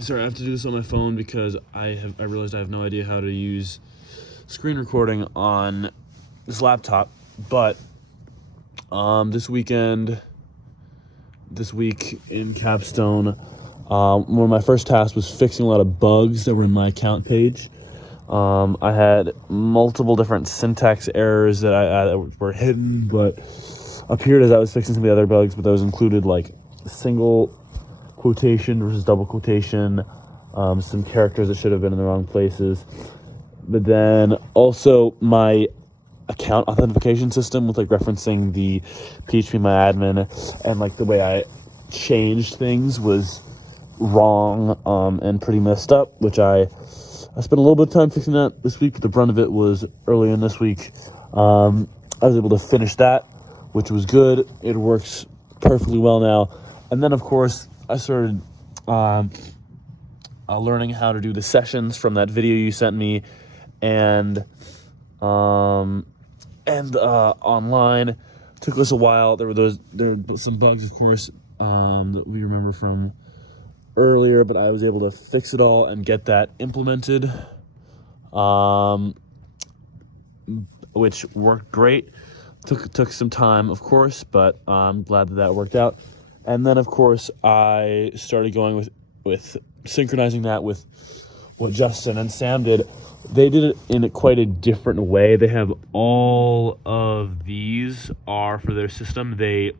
Sorry, I have to do this on my phone because I realized I have no idea how to use screen recording on this laptop. But this week in Capstone, one of my first tasks was fixing a lot of bugs that were in my account page. I had multiple different syntax errors that were hidden, but appeared as I was fixing some of the other bugs. But those included like single quotation versus double quotation, some characters that should have been in the wrong places. But then also my account authentication system with like referencing the PHPMyAdmin and like the way I changed things was wrong and pretty messed up, which I spent a little bit of time fixing that this week, but the brunt of it was early in this week. I was able to finish that, which was good. It works perfectly well now. And then, of course, I started learning how to do the sessions from that video you sent me, and online. Took us a while. There were some bugs, of course, that we remember from earlier, but I was able to fix it all and get that implemented, which worked great. Took some time, of course, but I'm glad that worked out. And then, of course, I started going with synchronizing that with what Justin and Sam did. They did it in quite a different way. They have all of these are for their system. The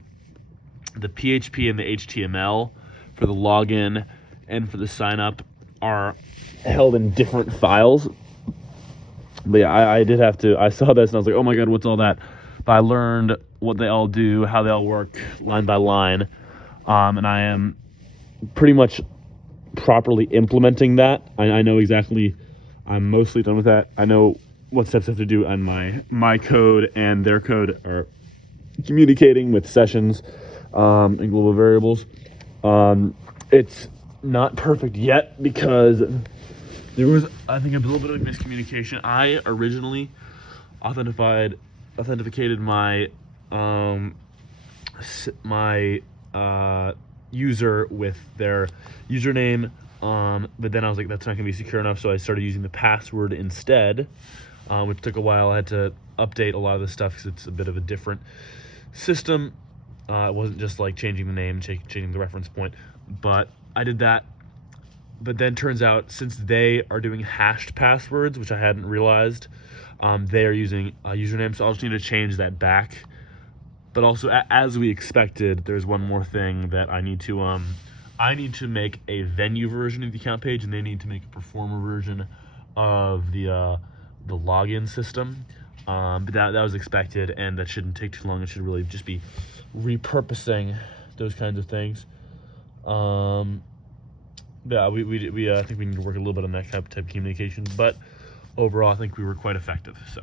PHP and the HTML for the login and for the sign up are held in different files. But yeah, I saw this and I was like, oh my God, what's all that? But I learned what they all do, how they all work line by line. And I am pretty much properly implementing that. I know exactly, I'm mostly done with that. I know what steps I have to do, and my code and their code are communicating with sessions and global variables. It's not perfect yet because there was, I think, a little bit of miscommunication. I originally authenticated my user with their username, but then I was like, that's not gonna be secure enough, so I started using the password instead, which took a while. I had to update a lot of this stuff because it's a bit of a different system. It wasn't just like changing the name, changing the reference point, but I did that. But then turns out, since they are doing hashed passwords, which I hadn't realized, they are using a username, so I'll just need to change that back. But also, as we expected, there's one more thing that I need to make a venue version of the account page, and they need to make a performer version of the login system. But that was expected, and that shouldn't take too long. It should really just be repurposing those kinds of things. Yeah, we I think we need to work a little bit on that type of communication, but overall, I think we were quite effective. So.